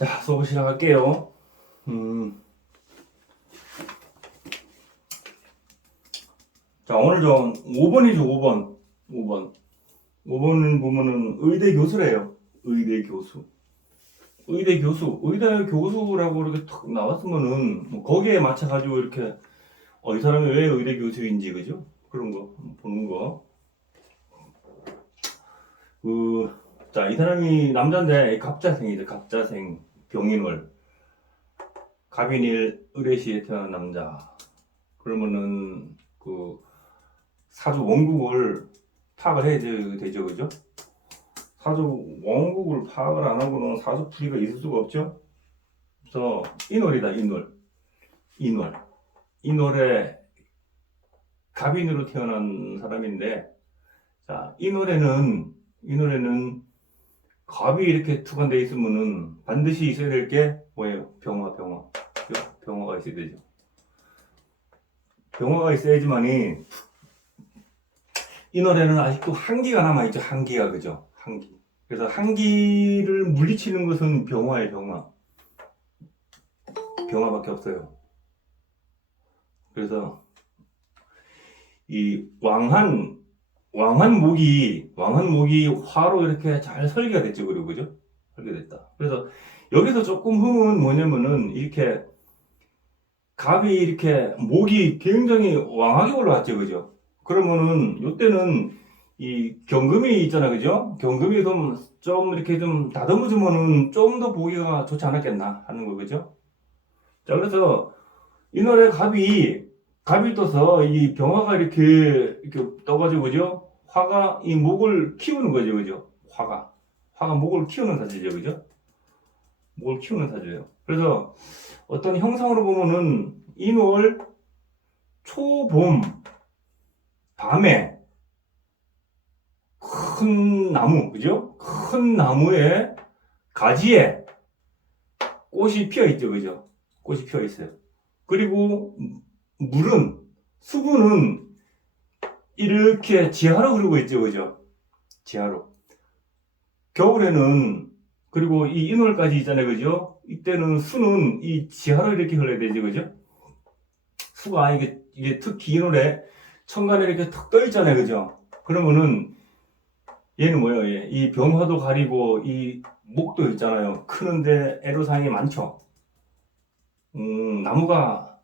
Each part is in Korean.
자, 수업 시작할게요. 자, 오늘 좀 5번이죠, 5번. 5번 보면은 의대 교수래요. 의대 교수. 의대 교수라고 이렇게 탁 나왔으면은, 뭐 거기에 맞춰가지고 이렇게, 이 사람이 왜 의대 교수인지, 그죠? 그런 거, 보는 거. 자, 이 사람이 남자인데, 갑자생이죠, 갑자생. 병인월. 갑인일 의뢰시에 태어난 남자. 그러면은 사주 원국을 파악을 해야 되죠, 그죠? 사주 원국을 파악을 안 하고는 사주풀이가 있을 수가 없죠. 그래서 인월이다, 인월에 갑인으로 태어난 사람인데, 자, 인월에는 갑이 이렇게 투관되어 있으면은 반드시 있어야 될 게 뭐예요? 병화가 있어야 되죠. 병화가 있어야지만이 이 노래는 아직도 한기가 남아있죠. 한기가, 그죠? 한기. 그래서 한기를 물리치는 것은 병화예요. 병화밖에 없어요. 그래서 이 왕한목이 화로 이렇게 잘 설계가 됐죠. 그죠? 설계됐다. 그래서 여기서 조금 흠은 뭐냐면은 이렇게 갑이 이렇게 목이 굉장히 왕하게 올라왔죠. 그죠? 그러면은 이때는 이 경금이 있잖아, 그죠? 경금이 좀 이렇게 좀 다듬어주면은 좀 더 보기가 좋지 않았겠나 하는 거, 그죠? 자, 그래서 이 노래 갑이 떠서 이 병화가 이렇게 떠가지고, 그죠? 화가 이 목을 키우는 거죠, 그죠? 화가 목을 키우는 사주죠, 그죠? 목을 키우는 사주예요. 그래서 어떤 형상으로 보면은 인월 초봄 밤에 큰 나무, 그죠? 큰 나무에 가지에 꽃이 피어 있죠, 그죠? 꽃이 피어 있어요. 그리고 수분은 이렇게 지하로 흐르고 있죠, 그죠? 지하로. 겨울에는, 그리고 이 인월까지 있잖아요, 그죠? 이때는 수는 이 지하로 이렇게 흘러야 되죠, 그죠? 수가 이게 특히 인월에 천간에 이렇게 턱 떠 있잖아요, 그죠? 그러면은 얘는 뭐예요? 얘? 이 병화도 가리고 이 목도 있잖아요. 크는데 애로사항이 많죠. 나무가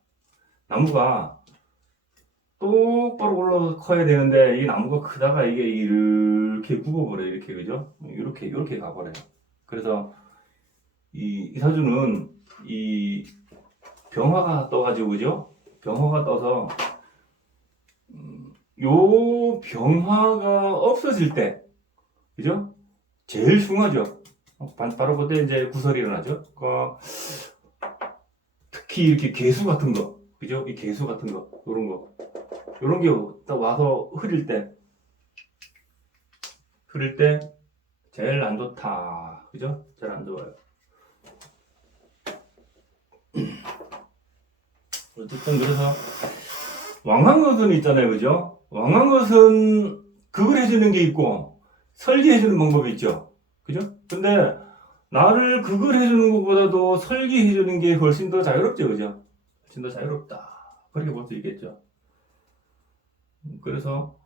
똑바로 올라 커야 되는데 이 나무가 크다가 이게 이렇게 굽어버려, 이렇게, 그죠? 이렇게 가버려요. 그래서 이 사주는 이 병화가 떠가지고, 그죠? 병화가 떠서 요 병화가 없어질 때, 그죠? 제일 흉하죠. 바로 그때 이제 구설이 일어나죠. 특히 이렇게 개수 같은 거, 그죠? 이 개수 같은 거, 요런 게 딱 와서 흐릴 때 제일 안 좋다, 그죠? 제일 안 좋아요. 어쨌든 그래서 왕한것은 있잖아요, 그죠? 왕한것은 그걸 해주는 게 있고 설계해주는 방법이 있죠, 그죠? 근데 나를 그걸 해주는 것보다도 설계해주는 게 훨씬 더 자유롭죠, 그죠? 훨씬 더 자유롭다, 그렇게 볼 수 있겠죠. 그래서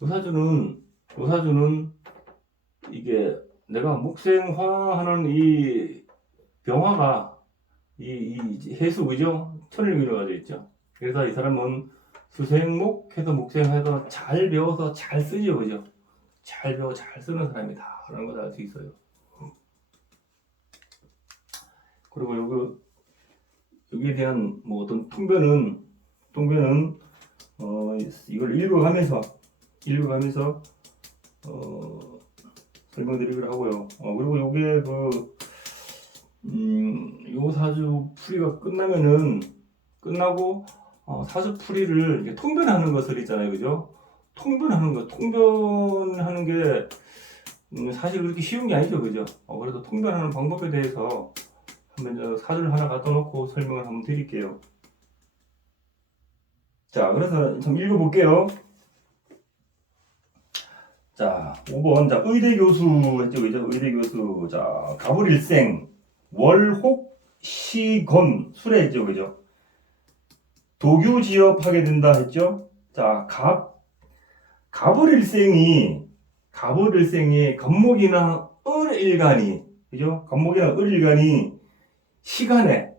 의사주는 이게 내가 목생화하는 이 병화가 이 해수, 그죠? 천일기로 가져 있죠. 그래서 이 사람은 수생목 해서 목생해서 잘 배워서 잘 쓰죠, 그죠? 잘 배워 잘 쓰는 사람이다, 그런 걸 알 수 있어요. 그리고 여기에 대한 뭐 어떤 통변은 이걸 읽어가면서 설명드리기로 하고요. 그리고 요게 요 사주 풀이가 끝나고 사주 풀이를 이렇게 통변하는 것을 있잖아요, 그죠? 통변하는 게 사실 그렇게 쉬운 게 아니죠, 그죠? 그래서 통변하는 방법에 대해서 한번 사주를 하나 갖다 놓고 설명을 한번 드릴게요. 자, 그래서 좀 읽어볼게요. 자, 5번. 자, 의대 교수 했죠, 그죠? 의대 교수. 자, 갑을일생. 월혹시건 수레했죠, 그죠? 도교지업하게 된다 했죠. 자, 갑을일생이 갑목이나 을일간이, 그죠? 갑목이나 을일간이 시간에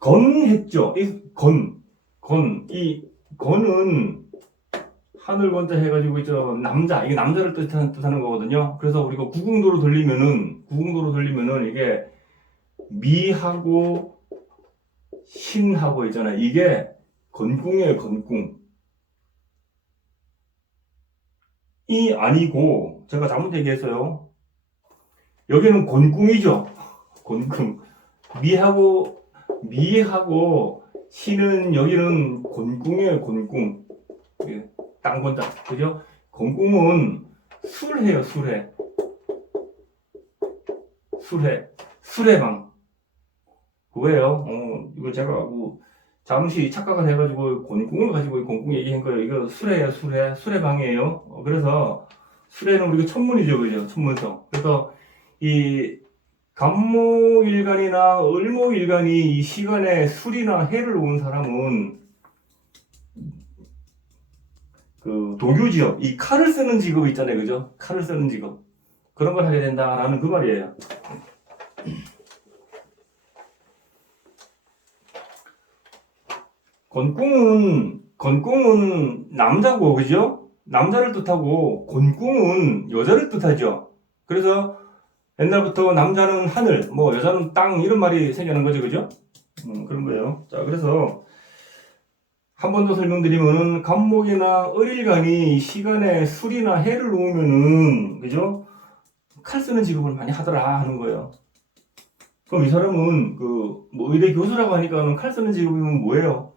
건했죠. 이 건은 하늘 건자 해가지고 있죠. 남자, 이게 남자를 뜻하는 거거든요. 그래서 우리가 구궁도로 돌리면은 이게 미하고 신하고 있잖아요. 이게 건궁이에요, 건궁. 이 아니고, 제가 잘못 얘기했어요. 여기는 건궁이죠. 건궁. 미하고 신은 여기는 건궁이에요, 건궁. 땅건자, 그죠? 건궁은 술해요, 수레방. 그거예요. 이거 제가 잠시 착각을 해가지고 건궁을 가지고 건궁 얘기한 거예요. 이거 수레예요, 수레방이에요. 그래서 수레는 우리가 천문이죠, 그죠? 천문성. 그래서 이 갑목일간이나 을목일간이 이 시간에 술이나 해를 놓은 사람은 그 도교지업, 이 칼을 쓰는 직업 있잖아요, 그죠? 칼을 쓰는 직업. 그런 걸 하게 된다라는 그 말이에요. 건궁은 남자고, 그죠? 남자를 뜻하고, 건궁은 여자를 뜻하죠. 그래서 옛날부터 남자는 하늘, 여자는 땅, 이런 말이 생겨난 거죠, 그죠? 그런 거예요. 자, 그래서 한 번 더 설명드리면은, 갑목이나 을일간이 시간에 술이나 해를 놓으면은, 그죠? 칼 쓰는 직업을 많이 하더라 하는 거예요. 그럼 이 사람은 의대 교수라고 하니까는 칼 쓰는 직업이면 뭐예요?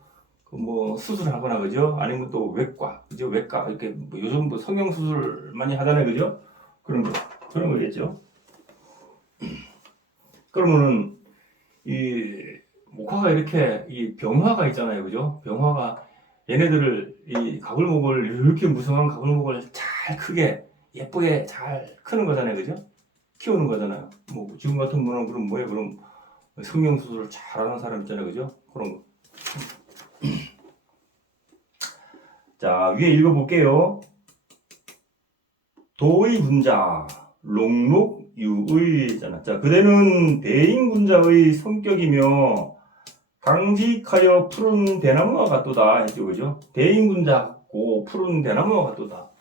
수술하거나, 그죠? 아니면 또 외과, 그죠? 외과, 이렇게 요즘 성형수술 많이 하잖아요, 그죠? 그런 거겠죠. 그러면은, 목화가 이렇게, 병화가 있잖아요, 그죠? 병화가, 얘네들을, 가불목을, 이렇게 무성한 가불목을 잘 크게, 예쁘게 잘 크는 거잖아요, 그죠? 키우는 거잖아요. 지금 같은 분은 그럼 뭐예요? 그럼 성형수술을 잘하는 사람 있잖아요, 그죠? 그런 거. 자, 위에 읽어볼게요. 도의 군자, 롱록유의잖아. 자, 그대는 대인군자의 성격이며 강직하여 푸른 대나무와 같도다 했죠, 그죠? 대인군자 같고 푸른 대나무와 같도다.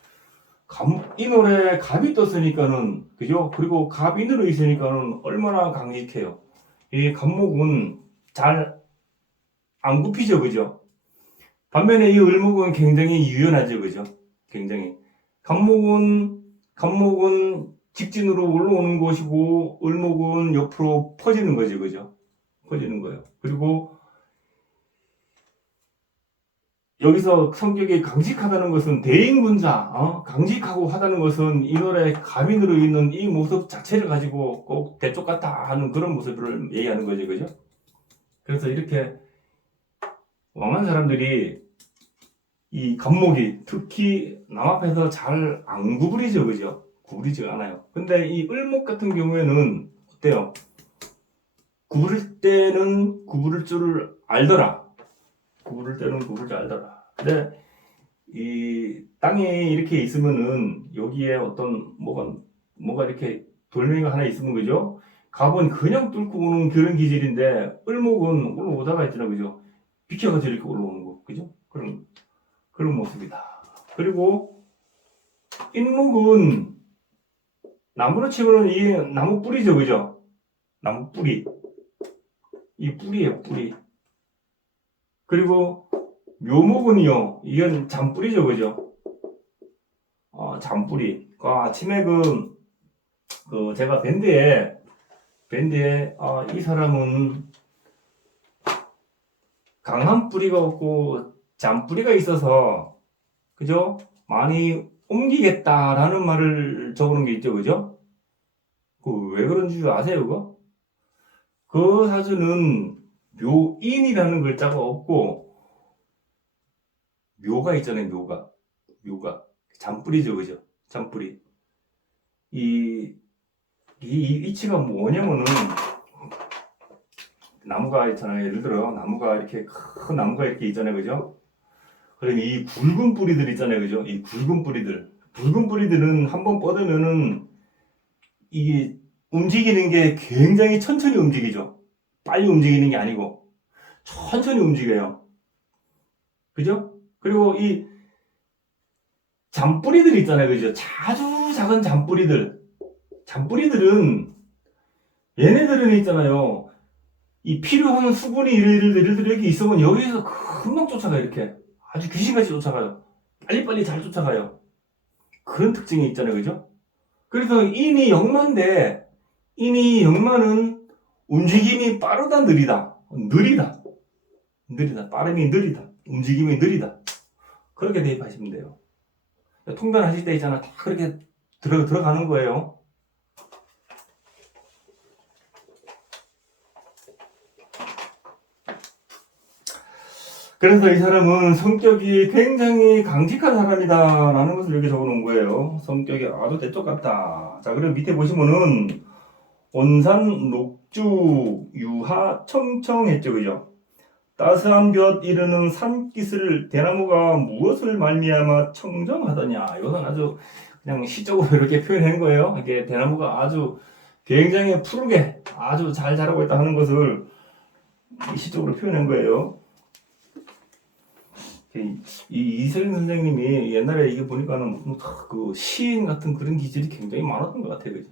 이 노래 갑이 떴으니까는, 그죠? 그리고 갑이 들어 있으니까는 얼마나 강직해요. 이 갑목은 잘 안 굽히죠, 그죠? 반면에 이 을목은 굉장히 유연하죠, 그죠? 굉장히. 갑목은 직진으로 올라오는 것이고, 을목은 옆으로 퍼지는 거죠, 그죠? 퍼지는 거예요. 그리고 여기서 성격이 강직하다는 것은 대인군자, 강직하고 하다는 것은 이 노래 갑이 들어 있는 이 모습 자체를 가지고 꼭 대쪽 같다 하는 그런 모습을 얘기하는 거죠, 그죠? 그래서 이렇게 왕한 사람들이 이 갑목이 특히 남 앞에서 잘 안 구부리죠, 그죠? 구부리지가 않아요. 근데 이 을목 같은 경우에는 어때요? 구부릴 때는 구부릴 줄을 알더라. 구부릴 때는 구부릴 줄 알더라. 근데 이 땅에 이렇게 있으면은 여기에 어떤 뭐가 이렇게 돌멩이가 하나 있으면, 그죠? 갑은 그냥 뚫고 오는 그런 기질인데, 을목은 올라오다가 있잖아요, 그죠? 비켜가지고 이렇게 올라오는 거, 그죠? 그런 모습이다. 그리고 인목은 나무로 치고는 이 나무 뿌리죠, 그죠? 나무 뿌리. 이 뿌리예요, 뿌리. 그리고 묘목은요, 이건 잔뿌리죠, 그죠? 잔뿌리. 아침에 제가 밴드에, 이 사람은 강한 뿌리가 없고 잔뿌리가 있어서, 그죠? 많이 옮기겠다라는 말을 적어놓은 게 있죠, 그죠? 왜 그런지 아세요, 그거? 그 사주는 묘인이라는 글자가 없고, 묘가 있잖아요, 묘가. 잔뿌리죠, 그죠? 잔뿌리. 이 이 이치가 뭐냐면은, 나무가 있잖아요. 예를 들어, 나무가 이렇게, 큰 나무가 이렇게 있잖아요. 그죠? 그럼 이 굵은 뿌리들 있잖아요. 그죠? 이 굵은 뿌리들. 굵은 뿌리들은 한번 뻗으면은, 이게 움직이는 게 굉장히 천천히 움직이죠. 빨리 움직이는 게 아니고, 천천히 움직여요. 그죠? 그리고 이 잔뿌리들 있잖아요. 그죠? 아주 작은 잔뿌리들. 잔뿌리들은, 얘네들은 있잖아요. 이 필요한 수분이 예를 들어 여기 있으면 여기에서 금방 쫓아가요. 이렇게. 아주 귀신같이 쫓아가요. 빨리빨리 잘 쫓아가요. 그런 특징이 있잖아요. 그죠? 그래서 인이 역마인데, 인이 역마는 움직임이 빠르다, 느리다. 느리다. 느리다. 빠름이 느리다. 움직임이 느리다. 그렇게 대입하시면 돼요. 통변하실 때 있잖아. 다 그렇게 들어가는 거예요. 그래서 이 사람은 성격이 굉장히 강직한 사람이다 라는 것을 여기 적어 놓은 거예요. 성격이 아주 대쪽 같다. 자, 그리고 밑에 보시면은 온산, 녹주, 유하, 청청했죠. 그죠? 따스한 볕 이르는 산깃을 대나무가 무엇을 말미암아 청정하더냐. 이건 아주 그냥 시적으로 이렇게 표현한 거예요. 이게 대나무가 아주 굉장히 푸르게 아주 잘 자라고 있다 하는 것을 시적으로 표현한 거예요. 이세경 선생님이 옛날에 이게 보니까는 그 시인 같은 그런 기질이 굉장히 많았던 것 같아요. 그죠?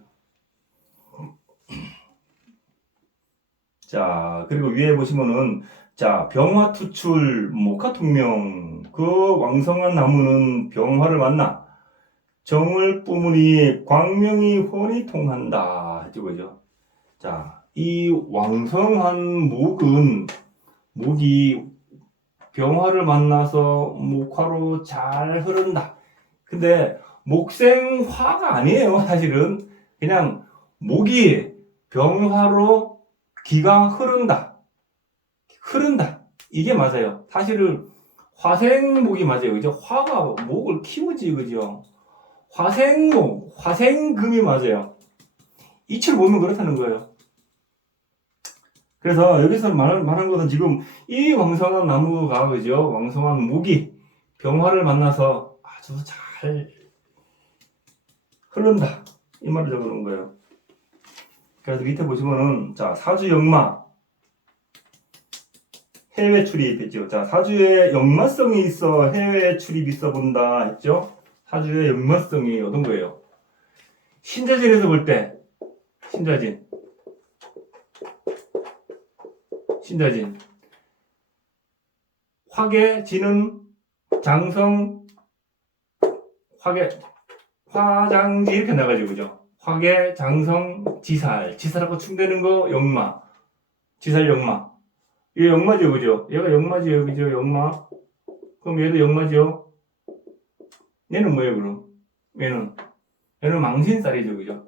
자, 그리고 위에 보시면은, 자, 병화 투출, 목화통명, 그 왕성한 나무는 병화를 만나, 정을 뿜으니 광명이 훤히 통한다. 했죠, 그죠? 자, 이 왕성한 목이 병화를 만나서 목화로 잘 흐른다. 근데 목생화가 아니에요, 사실은. 그냥 목이 병화로 기가 흐른다. 이게 맞아요. 사실은 화생목이 맞아요. 그죠? 화가 목을 키우지, 그죠? 화생목, 화생금이 맞아요. 이치를 보면 그렇다는 거예요. 그래서 여기서 말한 것은 지금 이 왕성한 나무가, 그죠? 왕성한 목이 병화를 만나서 아주 잘 흐른다. 이 말을 적어 놓은 거예요. 그래서 밑에 보시면은, 자, 사주 역마, 해외 출입했죠. 자, 사주에 역마성이 있어 해외 출입 있어 본다 했죠. 사주에 역마성이 어떤 거예요? 신자진에서 볼 때, 신자진. 화계, 진은, 장성, 화장지 이렇게 나가죠. 그죠? 화계, 장성, 지살하고 충되는 거 역마. 지살 역마. 이게 역마죠. 그죠? 얘가 역마죠. 그죠? 역마. 그럼 얘도 역마죠. 얘는 뭐예요, 그럼? 얘는 망신살이죠. 그죠?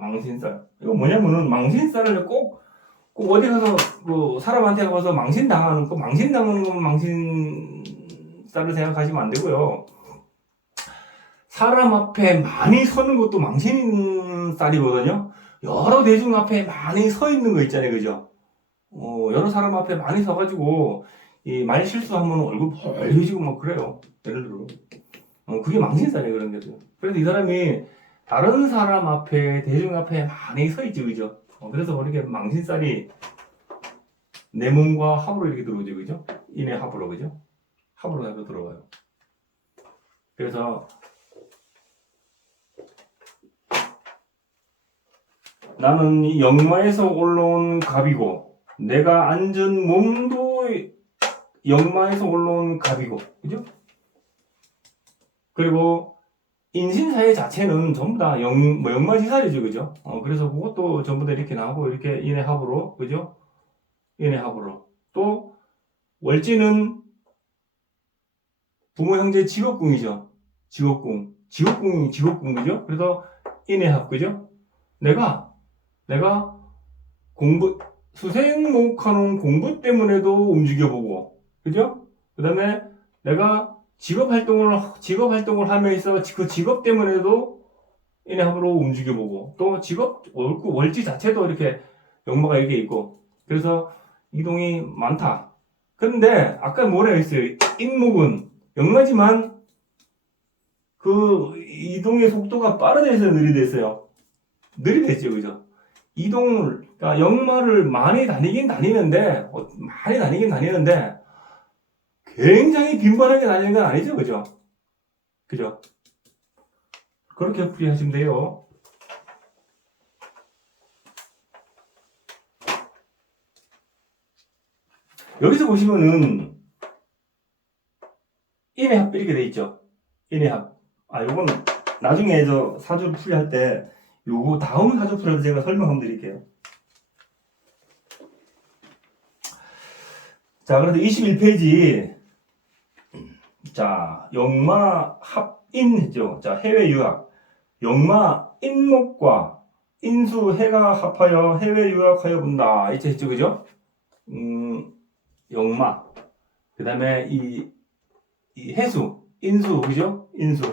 망신살. 이거 뭐냐면은 망신살을 꼭 어디 가서 그 사람한테 가서 망신당하는 거, 망신당하는 건 망신살을 생각하시면 안 되고요. 사람 앞에 많이 서는 것도 망신살이거든요. 여러 대중 앞에 많이 서 있는 거 있잖아요. 그죠? 여러 사람 앞에 많이 서가지고 이 말 실수하면 얼굴 벌개지고 막 그래요. 예를 들어. 그게 망신살이에요. 그런 게도. 그래서 이 사람이 다른 사람 앞에, 대중 앞에 많이 서 있지, 그죠? 그래서 그렇게 망신살이 내 몸과 합으로 이렇게 들어오죠, 그죠? 인의 합으로, 그죠? 합으로 해서 들어와요. 그래서 나는 이 역마에서 올라온 갑이고, 내가 앉은 몸도 역마에서 올라온 갑이고, 그죠? 그리고 인신사회 자체는 전부 다 역마지살이죠, 그죠? 그래서 그것도 전부 다 이렇게 나오고, 이렇게 인의 합으로, 그죠? 인의 합으로. 또, 월지는 부모 형제 직업궁이죠. 직업궁, 그죠? 그래서 인의 합, 그죠? 내가 수생목하는 공부 때문에도 움직여보고, 그죠? 그 다음에 내가 직업 활동을 함에 있어 그 직업 때문에도 인의 합으로 움직여보고, 또 직업 월지 자체도 이렇게 역마가 이렇게 있고, 그래서 이동이 많다. 그런데 아까 뭐라 했어요? 인목은 역마지만 그 이동의 속도가 빠르대서 느리댔어요. 느리댔죠, 그죠? 그러니까 역마를 많이 다니긴 다니는데, 굉장히 빈번하게 다니는 건 아니죠, 그죠? 그죠? 그렇게 풀이하시면 돼요. 여기서 보시면은 인해합 이렇게 돼 있죠. 인해합. 요건 나중에 저 사주 풀이할 때 요거 다음 사주 풀이할 때 제가 설명 한번 드릴게요. 자, 그래서 21페이지. 자, 역마 합인 했죠. 자, 해외 유학. 역마 인목과 인수 해가 합하여 해외 유학하여 본다. 이제 했죠, 그죠? 역마. 그 다음에 이 해수, 인수, 그죠? 인수.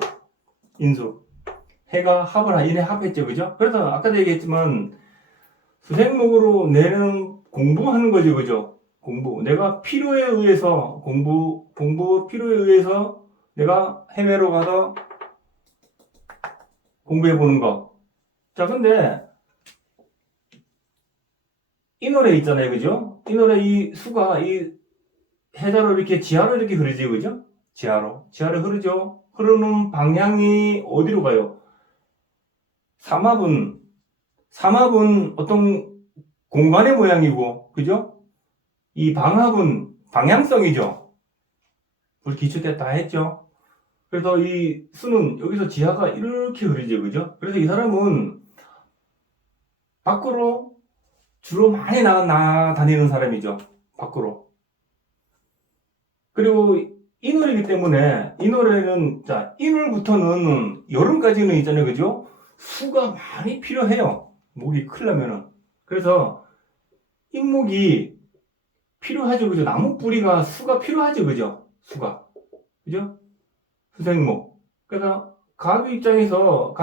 해가 합을 인해 합했죠, 그죠? 그래서 아까도 얘기했지만 수생목으로 내는 공부하는 거죠, 그죠? 공부. 내가 필요에 의해서 공부 필요에 의해서 내가 해외로 가서 공부해 보는 거. 자, 근데 이 노래 있잖아요, 그죠? 이 노래 이 수가 이 해자로 이렇게 지하로 이렇게 흐르지, 그죠? 지하로 흐르죠. 흐르는 방향이 어디로 가요? 삼합은 어떤 공간의 모양이고, 그죠? 이 방합은 방향성이죠. 우리 기초 때 다 했죠. 그래서 이 수는 여기서 지하가 이렇게 흐르죠, 그죠? 그래서 이 사람은 밖으로 주로 많이 다니는 사람이죠. 밖으로. 그리고 이 노래이기 때문에 이 노래는 자 1월부터는 여름까지는 있잖아요, 그죠? 수가 많이 필요해요. 목이 크려면은. 그래서 잇목이 필요하죠, 그죠? 나무 뿌리가 수가 필요하죠, 그죠? 수가, 그죠? 수생목. 그래서 가비 입장에서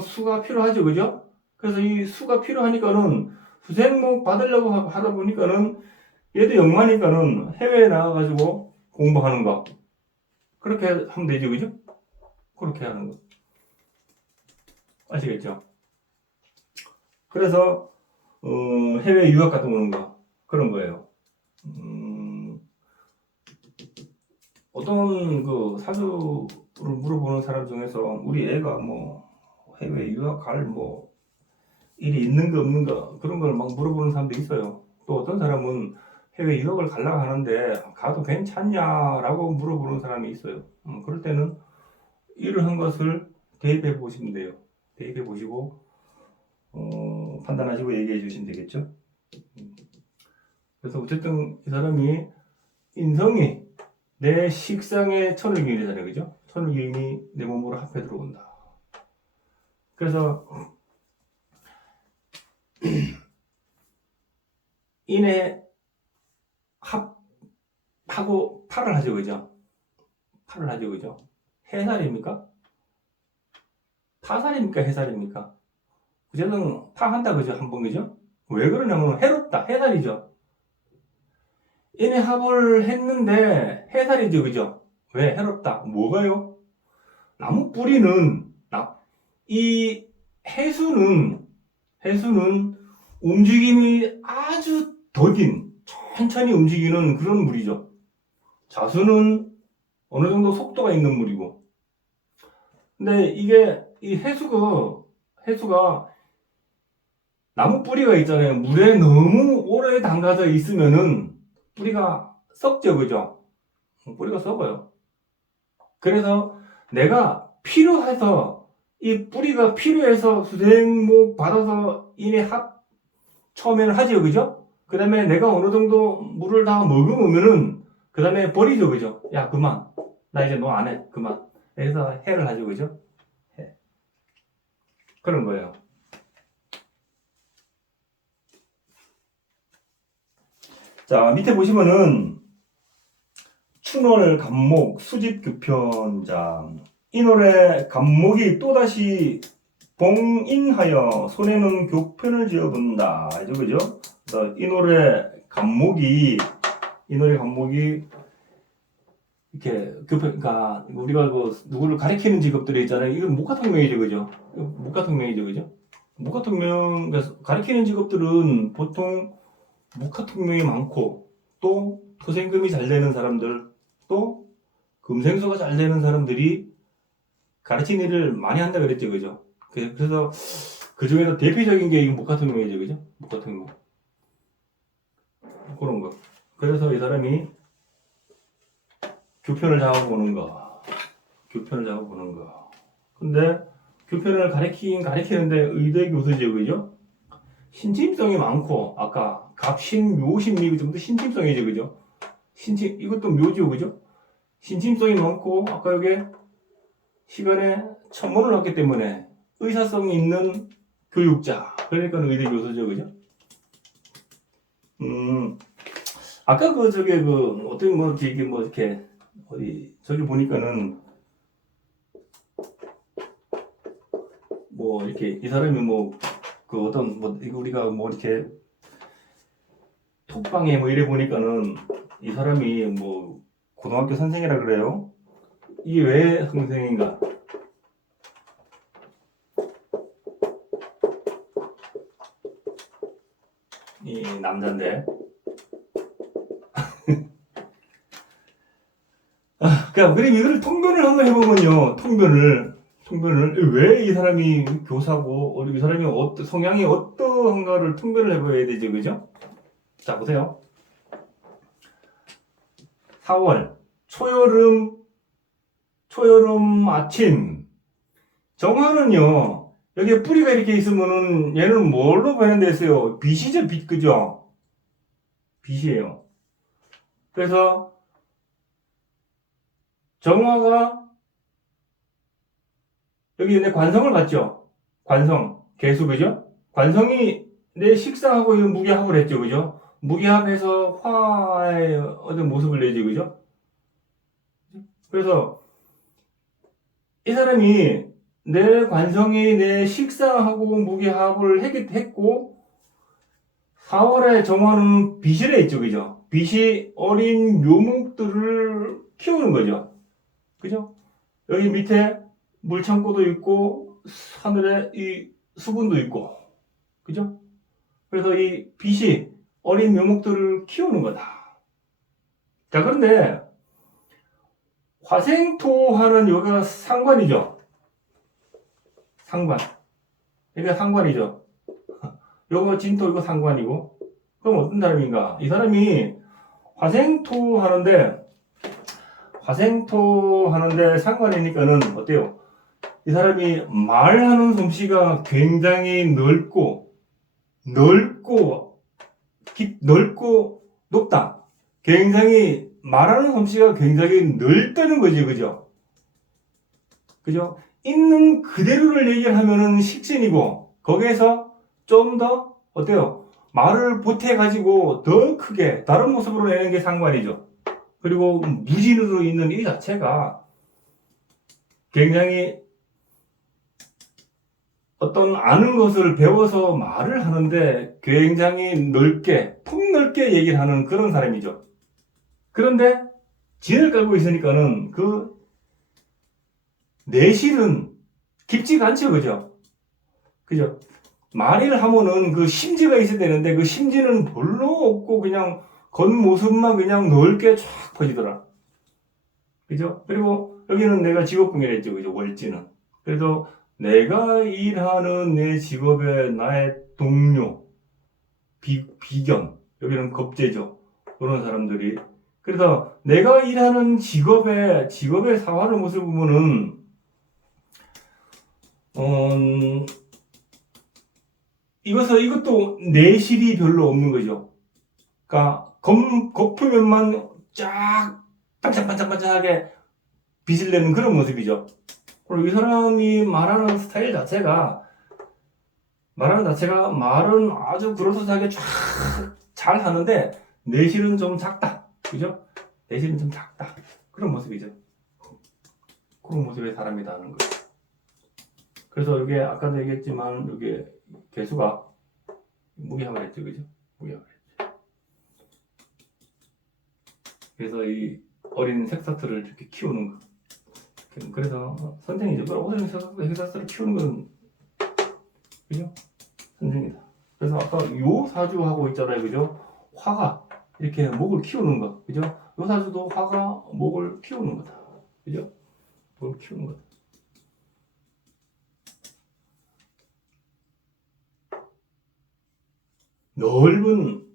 수가 필요하죠, 그죠? 그래서 이 수가 필요하니까는 수생목 받으려고 하다 보니까는 얘도 역마니까는 해외에 나가가지고 공부하는 거. 그렇게 하면 되죠, 그죠? 그렇게 하는 거. 아시겠죠? 그래서, 해외 유학 갔다 오는 거. 그런 거예요. 어떤 그 사주를 물어보는 사람 중에서 우리 애가 뭐 해외 유학 갈 뭐 일이 있는가 없는가 그런 걸 막 물어보는 사람도 있어요. 또 어떤 사람은 해외 유학을 가려고 하는데 가도 괜찮냐라고 물어보는 사람이 있어요. 그럴 때는 일을 한 것을 대입해 보시면 돼요. 대입해 보시고 판단하시고 얘기해 주시면 되겠죠. 그래서 어쨌든 이 사람이 인성이 내 식상의 천을기운이잖아요, 그죠? 천을기운이 내 몸으로 합해 들어온다. 그래서 인해 합하고 팔을 하죠, 그죠? 팔을 하죠, 그죠? 해살입니까? 타살입니까? 해살입니까? 어쨌든 파한다, 그죠? 한 번, 그죠? 왜 그러냐면 해롭다, 해살이죠. 인해 합을 했는데 해살이죠, 그죠? 왜 해롭다? 뭐가요? 나무 뿌리는 이 해수는 움직임이 아주 더딘 천천히 움직이는 그런 물이죠. 자수는 어느 정도 속도가 있는 물이고. 근데 이게 이 해수가 나무 뿌리가 있잖아요. 물에 너무 오래 담가져 있으면은 뿌리가 썩죠, 그죠? 뿌리가 썩어요. 그래서 내가 필요해서 이 뿌리가 필요해서 수생목 받아서 인해 합 처음에는 하죠, 그죠? 그 다음에 내가 어느 정도 물을 다 먹으면은 그 다음에 버리죠, 그죠? 야, 그만. 나 이제 너 안 해. 그만. 그래서 해를 하죠, 그죠? 해. 그런 거예요. 자, 밑에 보시면은 춘월 간목 수집 규편. 자, 이 노래 간목이 또다시 봉인하여 손에는 교편을 지어본다. 그죠? 그래서 이 노래 간목이 이렇게 교편, 그러니까 우리가 그 누구를 가리키는 직업들이 있잖아요. 이건 목화통명이죠, 그죠? 목화통명이죠, 그죠? 목화통명, 그래서 가리키는 직업들은 보통 목화통명이 많고 또 토생금이 잘 되는 사람들, 또 금생수가 잘 되는 사람들이 가르치는 일을 많이 한다 그랬죠, 그죠? 그래서 그 중에서 대표적인 게 이 목화통명이죠, 그죠? 목화통명. 그런 거. 그래서 이 사람이 교편을 잡아보는 거. 교편을 잡아보는 거. 근데 교편을 가리키는데 의대 교수죠, 그죠? 신침성이 많고, 아까 갑신, 묘신, 미 정도 신침성이죠, 그죠? 이것도 묘죠, 그죠? 신침성이 많고, 아까 여기 시간에 천문을 했기 때문에 의사성이 있는 교육자. 그러니까 의대 교수죠, 그죠? 아까 어떤 이게 이렇게, 저기 보니까는, 이렇게, 이 사람이 이거 우리가 이렇게, 톡방에 이래 보니까는, 이 사람이 고등학교 선생이라 그래요. 이게 왜 선생인가? 이 남자인데. 그럼 이거를 통변을 한번 해보면요. 통변을 왜 이 사람이 교사고 이 사람이 성향이 어떠한가를 통변을 해봐야 되죠, 그죠? 자, 보세요. 4월 초여름 아침. 정화는요, 여기에 뿌리가 이렇게 있으면은 얘는 뭘로 변환됐어요? 빛이죠, 빛, 그죠? 빛이에요. 그래서 정화가 여기 내 관성을 봤죠? 관성, 개수, 그죠? 관성이 내 식상하고 이 무게합을 했죠, 그죠? 무게합해서 화의 어떤 모습을 내지, 그죠? 그래서 이 사람이 내 관성이 내 식상하고 무게합을 했고 4월에 정화는 빛이라 했죠, 그죠? 빛이 어린 묘목들을 키우는 거죠, 그죠? 여기 밑에 물창고도 있고 하늘에 이 수분도 있고, 그죠? 그래서 이 빛이 어린 묘목들을 키우는 거다. 자, 그런데 화생토하는 여기가 상관이죠. 상관. 여기가 상관이죠. 요거 진토, 이거 상관이고. 그럼 어떤 사람인가? 이 사람이 화생토 하는데 상관이니까는 어때요? 이 사람이 말하는 솜씨가 굉장히 넓고 높다. 굉장히 말하는 솜씨가 굉장히 넓다는 거지, 그죠? 그죠? 있는 그대로를 얘기를 하면은 식신이고, 거기에서 좀 더, 어때요? 말을 보태가지고 더 크게 다른 모습으로 내는 게 상관이죠. 그리고 무진으로 있는 이 자체가 굉장히 어떤 아는 것을 배워서 말을 하는데 굉장히 폭넓게 얘기를 하는 그런 사람이죠. 그런데 진을 깔고 있으니까는 그 내실은 깊지가 않죠, 그죠? 그죠? 말을 하면은 그 심지가 있어야 되는데 그 심지는 별로 없고 그냥 겉모습만 그냥 넓게 쫙 퍼지더라. 그죠? 그리고 여기는 내가 직업군이라 했죠, 그죠? 월지는. 그래도 내가 일하는 내 직업의 나의 동료, 비견, 여기는 겁재죠. 그런 사람들이. 그래서 내가 일하는 직업의 사활의 모습을 보면은, 이것도 내실이 별로 없는 거죠. 그러니까, 겉표면만 쫙 반짝반짝반짝하게 빛을 내는 그런 모습이죠. 그리고 이 사람이 말하는 스타일 자체가 말은 아주 그럴듯하게 쫙 잘 하는데 내실은 좀 작다. 그죠? 내실은 좀 작다. 그런 모습이죠. 그런 모습의 사람이다 하는 거죠. 그래서 이게 아까도 얘기했지만 이게 개수가 무게합을 했죠, 그죠? 무게합을 했죠. 그래서 이 어린 색사트를 이렇게 키우는 거. 그래서 선생이죠. 어린 색사트를 키우는 건 그죠? 선생이다. 그래서 아까 요 사주하고 있잖아요, 그죠? 화가 이렇게 목을 키우는 거, 그죠? 요 사주도 화가 목을 키우는 거다, 그죠? 목을 키우는 거다. 넓은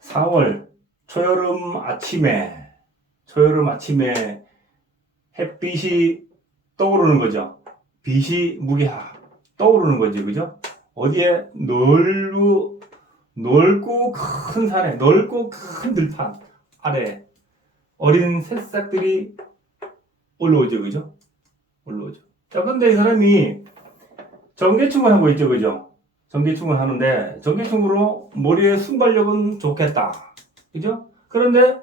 4월 초여름 아침에 햇빛이 떠오르는 거죠. 빛이 무게하 떠오르는 거죠, 그죠? 어디에 넓고 큰 산에, 넓고 큰 들판 아래 어린 새싹들이 올라오죠, 그죠? 올라오죠. 자, 근데 이 사람이 전개충을 하고 있죠, 그죠? 전개충을 하는데 전개충으로 머리의 순발력은 좋겠다, 그죠? 그런데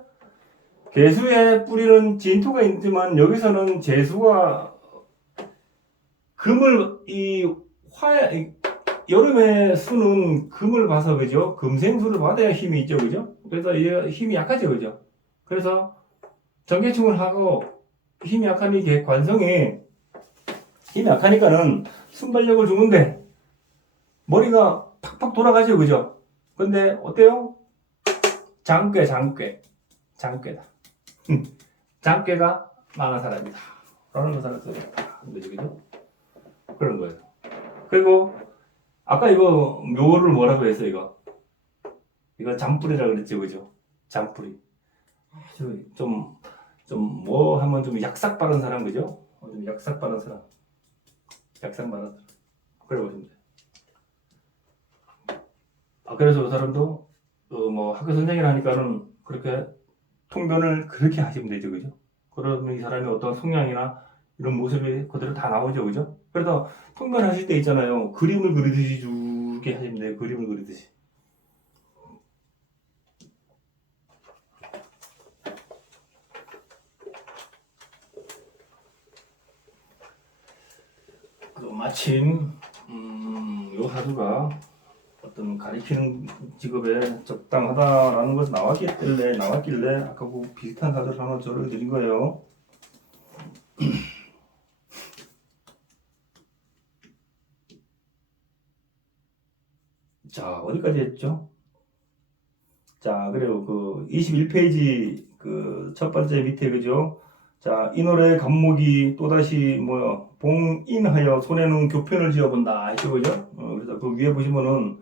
개수에 뿌리는 진토가 있지만 여기서는 재수가 금을 여름에 수는 금을 봐서 그죠? 금생수를 받아야 힘이 있죠, 그죠? 그래서 힘이 약하죠, 그죠? 그래서 전개충을 하고 힘이 약하니 관성이 힘이 약하니까는 순발력을 주는데 머리가 팍팍 돌아가죠, 그죠? 근데 어때요? 장괴다. 장괴가 많은 사람이다. 라는 것을 쓰겠다. 그죠? 그런 거예요. 그리고 아까 이거 묘를 뭐라고 했어요, 이거 잠뿌리라고 그랬죠, 그죠? 잠뿌리. 아주 좀 뭐 하면 좀 약삭 바른 사람, 그죠? 좀 약삭 바른 사람. 그래 보시면 돼요. 그래서 그 사람도 뭐 학교 선생이라 하니까는 그렇게 통변을 그렇게 하시면 되죠, 그죠? 그러면 이 사람이 어떤 성향이나 이런 모습이 그대로 다 나오죠, 그죠? 그래서 통변하실 때 있잖아요. 그림을 그리듯이 주게 하시면 돼요. 그림을 그리듯이. 마침 요 사주가 어떤 가리키는 직업에 적당하다라는 것이 나왔길래 아까 그 비슷한 사주를 하나 저를 드린 거예요. 자, 어디까지 했죠? 자, 그래요. 그 21페이지 그 첫 번째 밑에, 그죠? 자, 이 노래 간목이 또다시 봉인하여 손에는 교편을 지어본다 했죠, 그죠? 그래서 그 위에 보시면은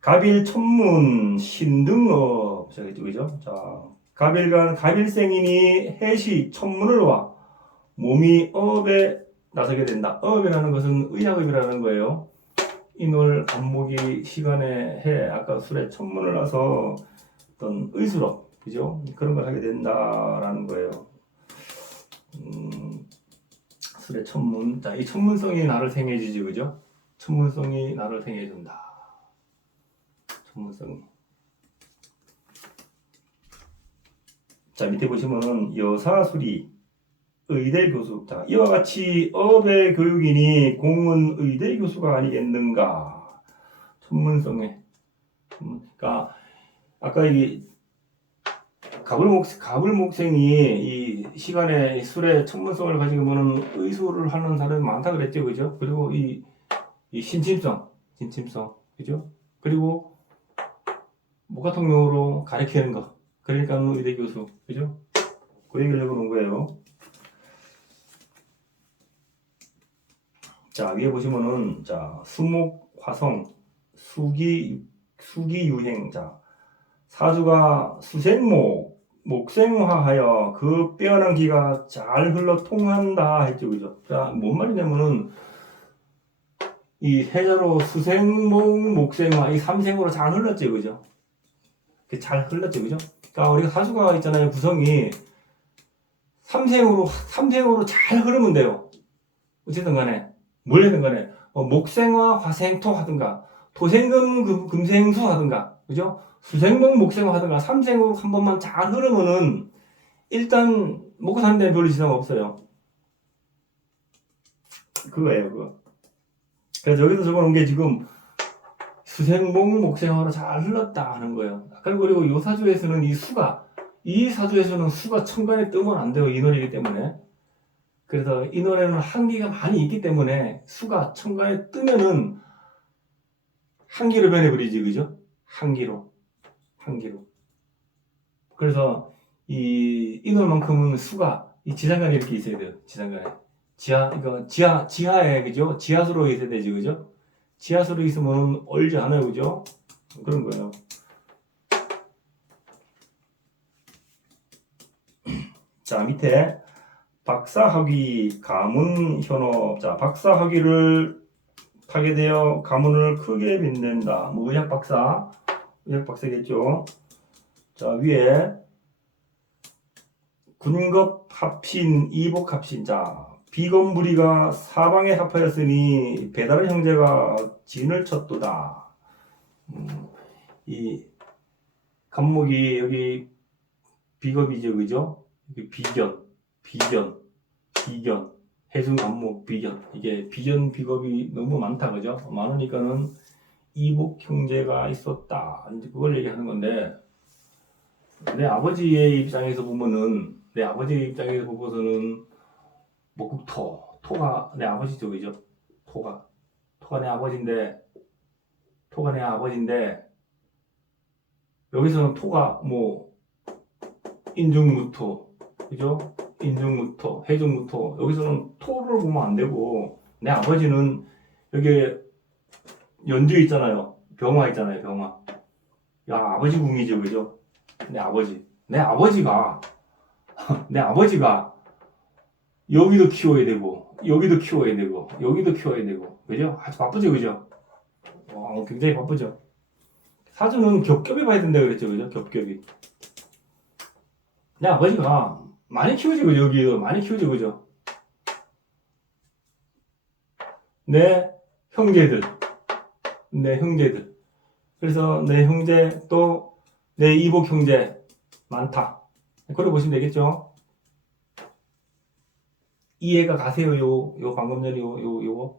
갑일 천문 신등업 저겠죠, 그죠? 자, 갑일간 갑일생이니 해시 천문을 와 몸이 업에 나서게 된다. 업이라는 것은 의학업이라는 거예요. 인월 간목이 시간에 해 아까 술에 천문을 나서 어떤 의술업, 그죠? 그런 걸 하게 된다라는 거예요. 술의 천문. 자, 이 천문성이 나를 생해주지, 그죠? 천문성이 나를 생해준다. 천문성이. 자, 밑에 보시면은 여사수리 의대 교수. 자, 이와 같이 업의 교육이니 공은 의대 교수가 아니겠는가? 천문성에. 그러니까 아까 이 가불목생이 이 시간에 술의 천문성을 가지고 보는 의술을 하는 사람이 많다 그랬죠, 그죠? 그리고 이 진침성, 그죠? 그리고 목화통용으로 가리키는 거, 그러니까 의대 교수, 그죠? 그 얘기를 해보는 거예요. 자, 위에 보시면은 자 수목 화성 수기유행. 자, 사주가 수생목 목생화하여 그 빼어난 기가 잘 흘러 통한다 했죠, 그죠? 자, 뭔 말이냐면은 이 세자로 수생목 목생화 이 삼생으로 잘 흘렀죠, 그죠? 잘 흘렀죠, 그죠? 그러니까 우리가 사주가 있잖아요, 구성이 삼생으로 잘 흐르면 돼요. 어쨌든 간에 뭘 하든 간에 목생화 화생토 하든가 토생금 금생수 하든가, 그죠? 수생목 목생화 하든가 삼생으로 한 번만 잘 흐르면은 일단 먹고 사는 데는 별로 지장 없어요. 그거예요, 그거. 그래서 여기서 적어놓은 게 지금 수생목 목생화로 잘 흘렀다 하는 거예요. 그리고 이 사주에서는 이 사주에서는 수가 천간에 뜨면 안 돼요. 인월이기 때문에. 그래서 인월에는 한기가 많이 있기 때문에 수가 천간에 뜨면은 한기로 변해버리지, 그죠? 한기로. 그래서 이 인월만큼은 수가 이 지장간에 이렇게 있어야 돼요. 지장간에. 지하에, 그죠? 지하수로 있어야 되지, 그죠? 지하수로 있으면 얼지 않아요, 그죠? 그런 거예요. 자, 밑에 박사학위, 가문, 현업. 자, 박사학위를 타게 되어 가문을 크게 빛낸다. 뭐 의학 박사겠죠. 자, 위에 군급 합신, 이복 합신. 자, 비건무리가 사방에 합하였으니 배다른 형제가 진을 쳤도다. 이 간목이 여기 비겁이죠, 그죠? 여기 비견, 해sun 간목 비견. 이게 비견 비겁이 너무 많다, 그죠? 많으니까는 이복 형제가 있었다. 이제 그걸 얘기하는 건데, 내 아버지의 입장에서 보면은, 토가 내 아버지죠, 그죠? 토가 내 아버지인데, 여기서는 토가 뭐, 인중무토, 그죠? 인중무토, 해중무토. 여기서는 토를 보면 안 되고, 내 아버지는 여기 연두 있잖아요. 병화 있잖아요, 병화. 야, 아버지 궁이죠, 그죠? 내 아버지가 여기도 키워야 되고, 여기도 키워야 되고, 그죠? 아주 바쁘죠, 그죠? 굉장히 바쁘죠. 사주는 겹겹이 봐야 된다 그랬죠, 그죠? 겹겹이. 내 아버지가 많이 키우지, 그죠? 여기도 많이 키우지, 그죠? 내 형제들. 그래서 내 형제, 또 내 이복 형제 많다. 그래 보시면 되겠죠? 이해가 가세요, 요 방금 전에 요거.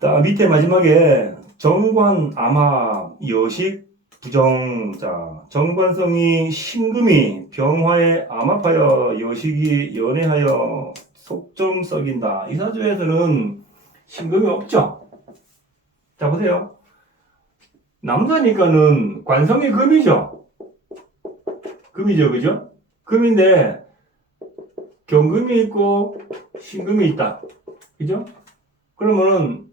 자, 밑에 마지막에 정관, 암합, 여식, 부정. 자, 정관성이 신금이 병화에 암합하여 여식이 연애하여 속점 썩인다. 이 사주에서는 신금이 없죠. 자, 보세요. 남자니까는 관성이 금이죠. 그죠? 금인데 경금이 있고 신금이 있다. 그죠? 그러면은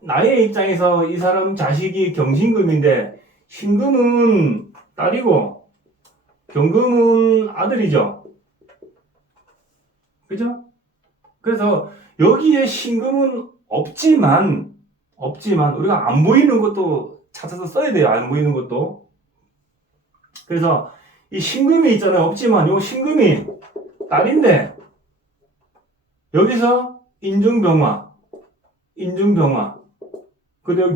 나의 입장에서 이 사람 자식이 경신금인데 신금은 딸이고 경금은 아들이죠. 그죠? 그래서 여기에 신금은 없지만 우리가 안 보이는 것도 찾아서 써야 돼요. 안 보이는 것도. 그래서 이 신금이 있잖아요. 없지만 요 신금이 딸인데 여기서 인중병화, 그대로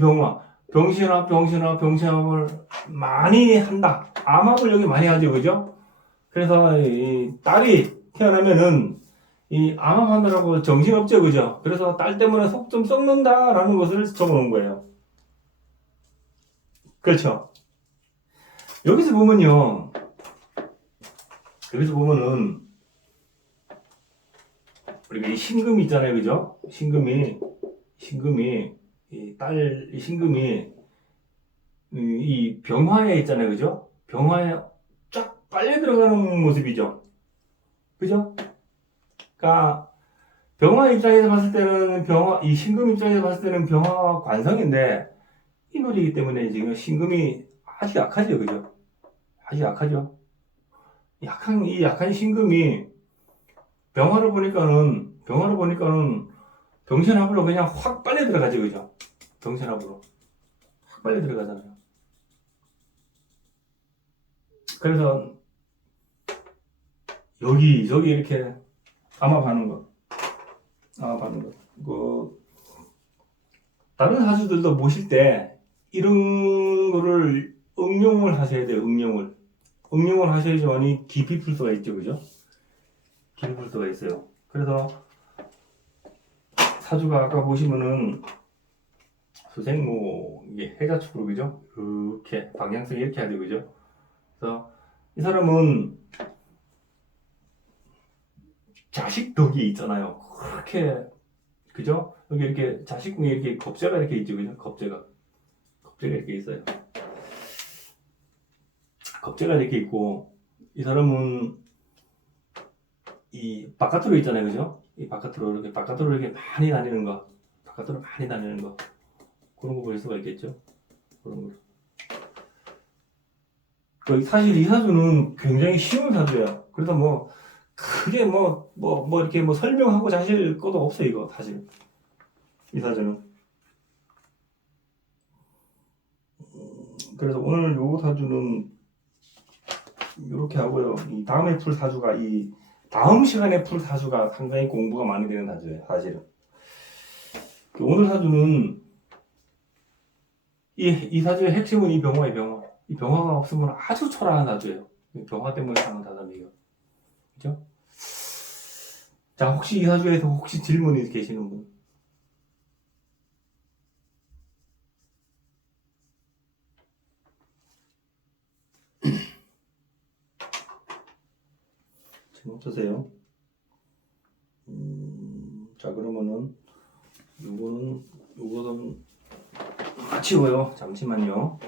병신합을 많이 한다. 암합을 여기 많이 하죠, 그죠? 그래서 이 딸이 태어나면은 이 암암하느라고 정신없죠, 그죠? 그래서 딸 때문에 속 좀 썩는다라는 것을 적어놓은 거예요. 그렇죠? 여기서 보면은 우리가 이 신금이 있잖아요, 그죠? 신금이 이 병화에 있잖아요, 그죠? 병화에 쫙 빨려 들어가는 모습이죠, 그죠? 그러니까 병화 입장에서 봤을 때는 이 신금 입장에서 봤을 때는 병화가 관성인데 인월이기 때문에 지금 신금이 아주 약하죠, 그죠? 아주 약하죠. 이 약한 신금이 병화를 보니까는 병신합으로 그냥 확 빨려 들어가죠, 그죠? 병신합으로 확 빨려 들어가잖아요. 그래서 여기 이렇게 암합하는 거. 다른 사주들도 모실 때 이런 거를 응용을 하셔야 돼요. 응용을. 응용을 하셔야지만이 깊이 풀 수가 있죠, 그죠? 깊이 풀 수가 있어요. 그래서 사주가 아까 보시면은 수생모 이게 해자축으로 그죠? 이렇게 방향성이 이렇게 해야 되고 그죠? 그래서 이 사람은 자식 덕이 있잖아요. 그렇게 그죠? 여기 이렇게 자식궁에 이렇게 겁재가 이렇게 있죠, 그죠? 겁재가 이렇게 있어요. 겁재가 이렇게 있고 이 사람은 이 바깥으로 있잖아요, 그죠? 이 바깥으로 이렇게 많이 다니는 거, 바깥으로 많이 다니는 거 그런 거 볼 수가 있겠죠? 그런 거. 사실 이 사주는 굉장히 쉬운 사주예요. 그래서 뭐 크게 이렇게 뭐 설명하고 자실 것도 없어요, 이거 사실 이 사주는. 그래서 오늘 요 사주는 이렇게 하고요. 이 다음에 풀 사주가 이 다음 시간에 풀 사주가 상당히 공부가 많이 되는 사주예요, 사실은. 오늘 사주는 이 사주의 핵심은 이 병화예요, 병화. 이 병화가 없으면 아주 초라한 사주예요. 병화 때문에 사는 사람이에요. 그죠? 자, 혹시 이 사주에서 혹시 질문이 계시는 분? 질문 없으세요? 자, 그러면은 요거는 치워요. 잠시만요.